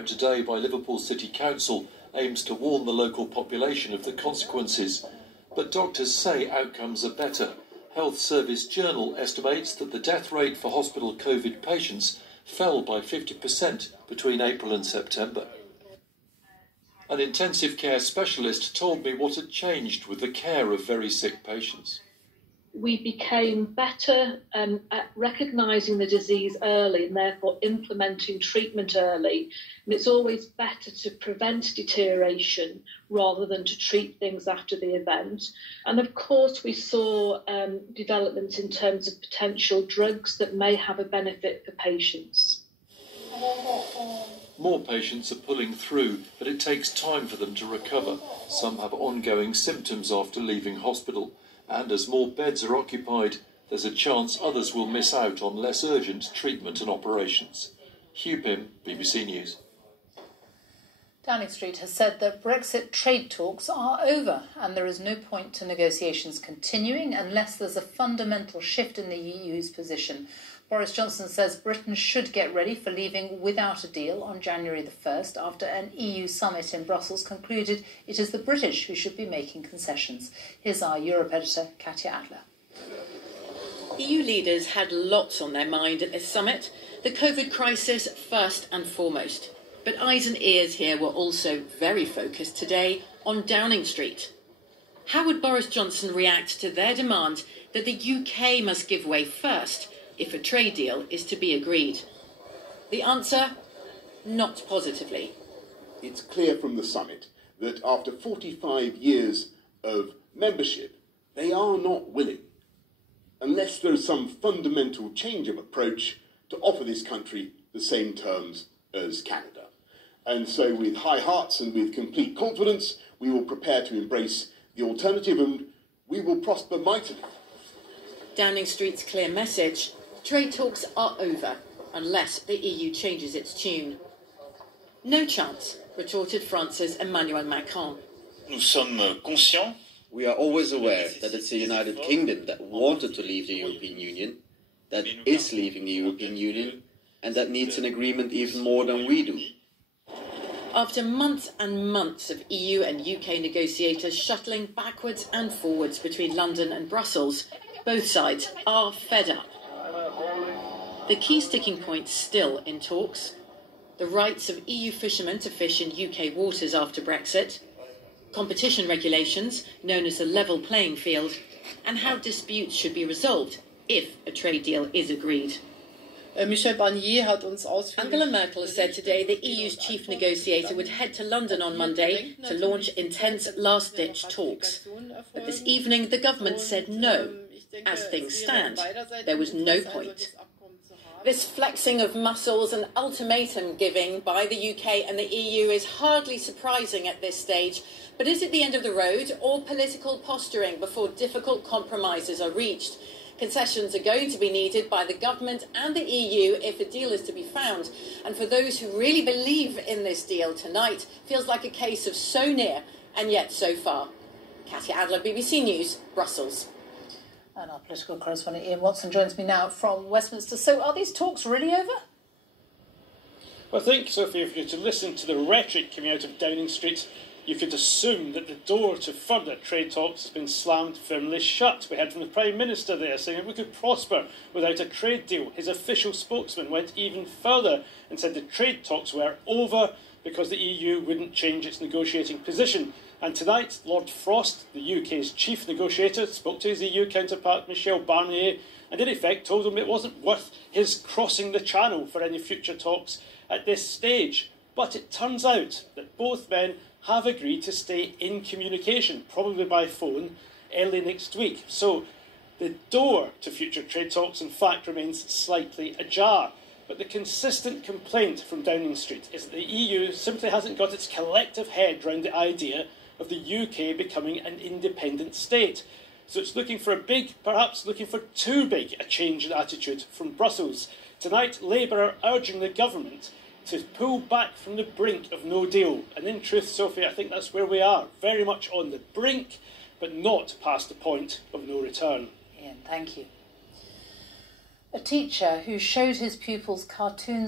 Today by Liverpool City Council aims to warn the local population of the consequences. But doctors say outcomes are better. Health Service Journal estimates that the death rate for hospital COVID patients fell by 50% between April and September. An intensive care specialist told me what had changed with the care of very sick patients. We became better at recognising the disease early and therefore implementing treatment early. And it's always better to prevent deterioration rather than to treat things after the event. And of course, we saw developments in terms of potential drugs that may have a benefit for patients. More patients are pulling through, but it takes time for them to recover. Some have ongoing symptoms after leaving hospital. And as more beds are occupied, there's a chance others will miss out on less urgent treatment and operations. Hugh Pym, BBC News. Downing Street has said that Brexit trade talks are over and there is no point to negotiations continuing unless there's a fundamental shift in the EU's position. Boris Johnson says Britain should get ready for leaving without a deal on January the 1st after an EU summit in Brussels concluded it is the British who should be making concessions. Here's our Europe editor, Katya Adler. EU leaders had lots on their mind at this summit, the COVID crisis first and foremost. But eyes and ears here were also very focused today on Downing Street. How would Boris Johnson react to their demand that the UK must give way first if a trade deal is to be agreed? The answer, not positively. It's clear from the summit that after 45 years of membership, they are not willing, unless there is some fundamental change of approach, to offer this country the same terms as Canada. And so with high hearts and with complete confidence, we will prepare to embrace the alternative and we will prosper mightily. Downing Street's clear message: trade talks are over unless the EU changes its tune. No chance, retorted France's Emmanuel Macron. Nous sommes conscients. We are always aware that it's the United Kingdom that wanted to leave the European Union, that is leaving the European Union, and that needs an agreement even more than we do. After months and months of EU and UK negotiators shuttling backwards and forwards between London and Brussels, both sides are fed up. The key sticking point still in talks: the rights of EU fishermen to fish in UK waters after Brexit, competition regulations known as the level playing field, and how disputes should be resolved if a trade deal is agreed. Michel Barnier hat uns Angela Merkel said today the EU's chief negotiator would head to London on Monday to launch intense last-ditch talks. But this evening the government said no. As things stand, there was no point. This flexing of muscles and ultimatum giving by the UK and the EU is hardly surprising at this stage. But is it the end of the road or political posturing before difficult compromises are reached? Concessions are going to be needed by the government and the EU if a deal is to be found. And for those who really believe in this deal, tonight feels like a case of so near and yet so far. Katya Adler, BBC News, Brussels. And our political correspondent Ian Watson joins me now from Westminster. So are these talks really over? Well, I think, Sophie, if you were to listen to the rhetoric coming out of Downing Street, you could assume that the door to further trade talks has been slammed firmly shut. We heard from the Prime Minister there saying that we could prosper without a trade deal. His official spokesman went even further and said the trade talks were over because the EU wouldn't change its negotiating position. And tonight, Lord Frost, the UK's chief negotiator, spoke to his EU counterpart Michel Barnier and in effect told him it wasn't worth his crossing the channel for any future talks at this stage. But it turns out that both men have agreed to stay in communication, probably by phone, early next week. So the door to future trade talks, in fact, remains slightly ajar. But the consistent complaint from Downing Street is that the EU simply hasn't got its collective head round the idea of the UK becoming an independent state. So it's looking for a big, perhaps looking for too big a change in attitude from Brussels. Tonight, Labour are urging the government to pull back from the brink of no deal. And in truth, Sophie, I think that's where we are, very much on the brink, but not past the point of no return. Ian, thank you. A teacher who showed his pupils cartoons